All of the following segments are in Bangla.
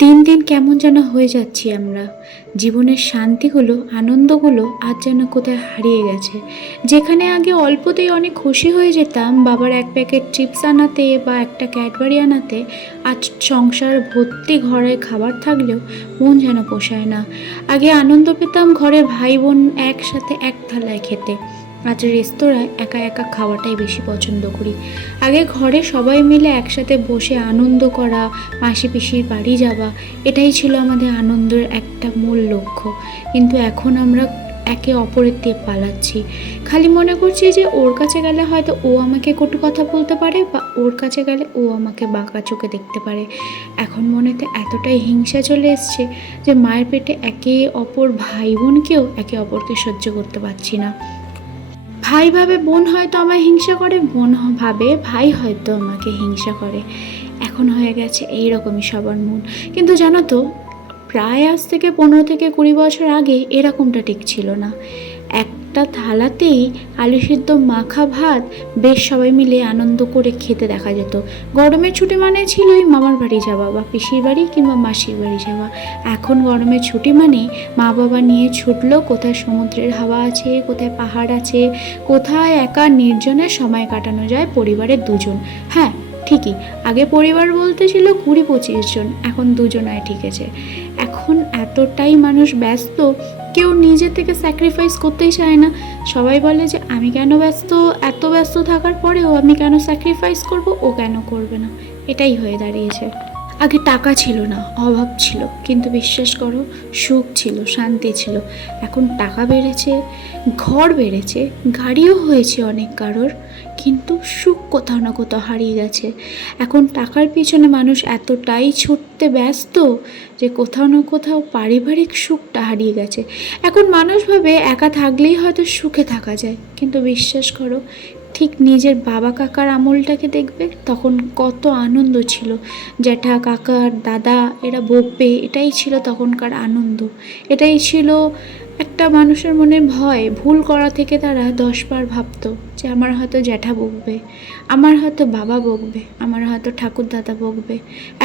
দিন দিন কেমন যেন হয়ে যাচ্ছি আমরা। জীবনের শান্তিগুলো, আনন্দগুলো আজ যেন কোথায় হারিয়ে গেছে। যেখানে আগে অল্পতেই অনেক খুশি হয়ে যেতাম বাবার এক প্যাকেট চিপস আনাতে বা একটা ক্যাডবেরি আনাতে, আজ সংসার ভর্তি ঘরে খাবার থাকলেও মন যেন পোষায় না। আগে আনন্দ পেতাম ঘরে ভাই বোন একসাথে এক থালায় খেতে, আজ রেস্তোরাঁয় একা একা খাওয়াটাই বেশি পছন্দ করি। আগে ঘরে সবাই মিলে একসাথে বসে আনন্দ করা, মাসি পিসির বাড়ি যাওয়া, এটাই ছিল আমাদের আনন্দের একটা মূল লক্ষ্য। কিন্তু এখন আমরা একে অপরের দিয়ে পালাচ্ছি। খালি মনে করছি যে ওর কাছে গেলে হয়তো ও আমাকে কটু কথা বলতে পারে, বা ওর কাছে গেলে ও আমাকে বাঁকা চোখে দেখতে পারে। এখন মনেতে এতটাই হিংসা চলে এসছে যে মায়ের পেটে একে অপর ভাই বোনকেও একে অপরকে সহ্য করতে পারছি না। ভাই ভাবে বোন হয়তো আমায় হিংসা করে, বোন ভাবে ভাই হয়তো আমাকে হিংসা করে। এখন হয়ে গেছে এই রকমই সবার মন। কিন্তু জানো তো, প্রায় আজ থেকে 15 থেকে 20 বছর আগে এরকমটা ঠিক ছিল না। একটা থালাতেই আলু সিদ্ধ মাখা ভাত বেশ সবাই মিলে আনন্দ করে খেতে দেখা যেত। গরমের ছুটি মানে ছিলই মামার বাড়ি যাওয়া বা পিসির বাড়ি কিংবা মাসির বাড়ি যাওয়া। এখন গরমের ছুটি মানে মা বাবা নিয়ে ছুটলো কোথায় সমুদ্রের হাওয়া আছে, কোথায় পাহাড় আছে, কোথায় একা নির্জনে সময় কাটানো যায় পরিবারের দুজন। হ্যাঁ, ঠিকই, আগে পরিবার বলতে ছিল 20-25 জন, এখন দুজনায় ঠিক আছে। এখন এতটাই মানুষ ব্যস্ত, কেউ নিজে থেকে স্যাক্রিফাইস করতেই চায় না। সবাই বলে যে আমি কেন ব্যস্ত, এত ব্যস্ত থাকার পরেও আমি কেন স্যাক্রিফাইস করব, ও কেন করবে না, এটাই হয়ে দাঁড়িয়েছে। আগে টাকা ছিল না, অভাব ছিল, কিন্তু বিশ্বাস করো সুখ ছিল, শান্তি ছিল। এখন টাকা বেড়েছে, ঘর বেড়েছে, গাড়িও হয়েছে অনেক কারোর, কিন্তু সুখ কোথাও না কোথাও হারিয়ে গেছে। এখন টাকার পিছনে মানুষ এতটাই ছুটতে ব্যস্ত যে কোথাও না কোথাও পারিবারিক সুখটা হারিয়ে গেছে। এখন মানুষ ভাবে একা থাকলেই হয়তো সুখে থাকা যায়, কিন্তু বিশ্বাস করো, ঠিক নিজের বাবা কাকার আমলটাকে দেখবে, তখন কত আনন্দ ছিল। জ্যাঠা কাকার দাদা এরা বকবে, এটাই ছিল তখনকার আনন্দ। এটাই ছিল একটা মানুষের মনে ভয়, ভুল করা থেকে তারা 10 বার ভাবতো যে আমার হয়তো জ্যাঠা বকবে, আমার হয়তো বাবা বকবে, আমার হয়তো ঠাকুর দাদা বকবে।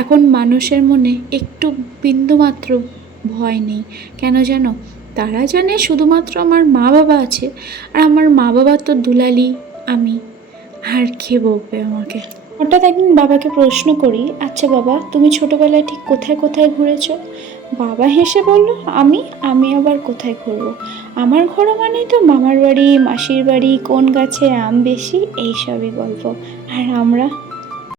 এখন মানুষের মনে একটু বিন্দুমাত্র ভয় নেই। কেন জানো? তারা জানে শুধুমাত্র আমার মা বাবা আছে, আর আমার মা বাবা তো দুলালি আমি, আর কে বকবে আমাকে। হঠাৎ একদিন বাবাকে প্রশ্ন করি, আচ্ছা বাবা, তুমি ছোটবেলায় ঠিক কোথায় কোথায় ঘুরেছো? বাবা হেসে বলল, আমি আমি আবার কোথায় ঘুরবো? আমার ঘোরা মানেই তো মামার বাড়ি, মাসির বাড়ি, কোন গাছে আম বেশি, এইসবই গল্প। আর আমরা